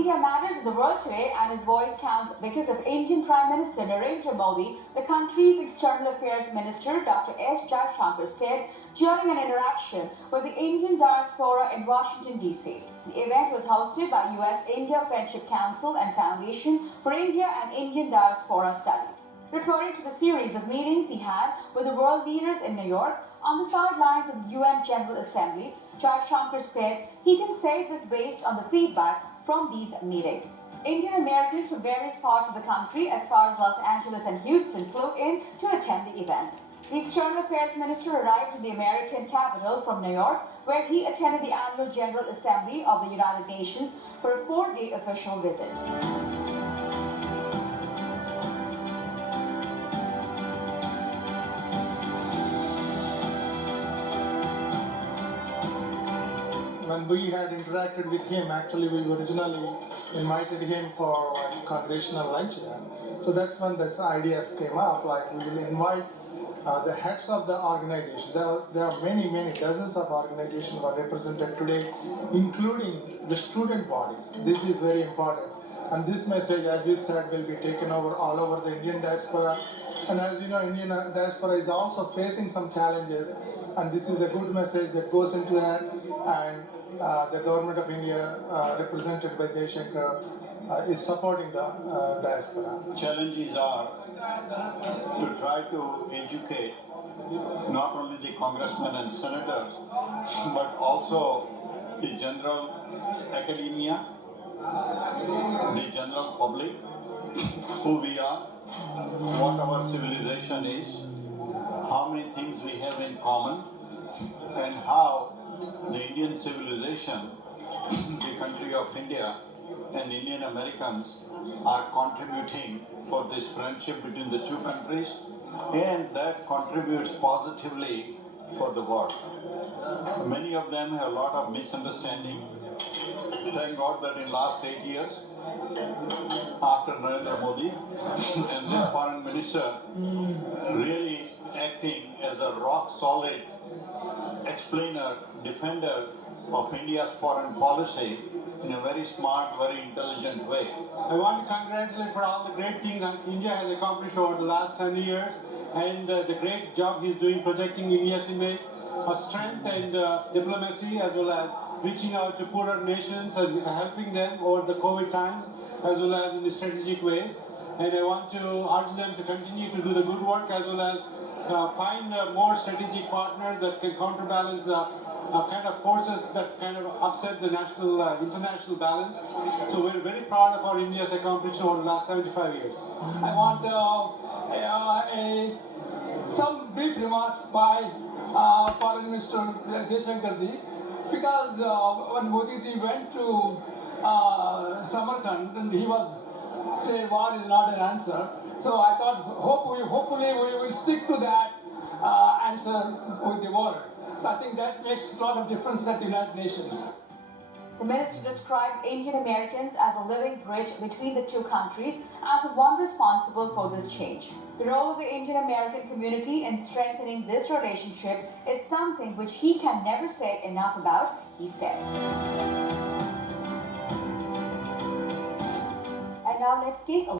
India matters in the world today and his voice counts because of Indian Prime Minister Narendra Modi, the country's External Affairs Minister Dr. Jaishankar said during an interaction with the Indian Diaspora in Washington, D.C. The event was hosted by U.S.-India Friendship Council and Foundation for India and Indian Diaspora Studies. Referring to the series of meetings he had with the world leaders in New York on the sidelines of the UN General Assembly, Jaishankar said he can say this based on the feedback from these meetings. Indian Americans from various parts of the country, as far as Los Angeles and Houston, flew in to attend the event. The External Affairs Minister arrived in the American capital from New York, where he attended the annual General Assembly of the United Nations for a 4-day official visit. When we had interacted with him, actually we originally invited him for a congressional luncheon. So that's when this ideas came up, like we will invite the heads of the organization. There are many dozens of organizations are represented today, including the student bodies. This is very important. And this message, as you said, will be taken over all over the Indian diaspora. And as you know, Indian diaspora is also facing some challenges. And this is a good message that goes into that. And the government of India, represented by Jaishankar, is supporting the diaspora. Challenges are to try to educate not only the congressmen and senators, but also the general academia, the general public, who we are, what our civilization is, how many things we have in common, and how the Indian civilization, the country of India, and Indian Americans are contributing for this friendship between the two countries, and that contributes positively for the world. Many of them have a lot of misunderstanding. Thank God that in last 8 years, after Narendra Modi and this foreign minister really acting as a rock solid explainer, defender of India's foreign policy in a very smart, very intelligent way. I want to congratulate for all the great things that India has accomplished over the last 10 years and the great job he's doing projecting India's image of strength and diplomacy, as well as reaching out to poorer nations and helping them over the COVID times, as well as in strategic ways. And I want to urge them to continue to do the good work, as well as find more strategic partners that can counterbalance kind of forces that kind of upset the national, international balance. So we're very proud of our India's accomplishment over the last 75 years. I want some brief remarks by Foreign Minister Jaishankar ji, because when Modi ji went to Samarkand and he was say war is not an answer. So I thought hopefully we will stick to that answer with the war. So I think that makes a lot of difference at the United Nations. The minister described Indian Americans as a living bridge between the two countries as the one responsible for this change. The role of the Indian American community in strengthening this relationship is something which he can never say enough about, he said. And now let's take a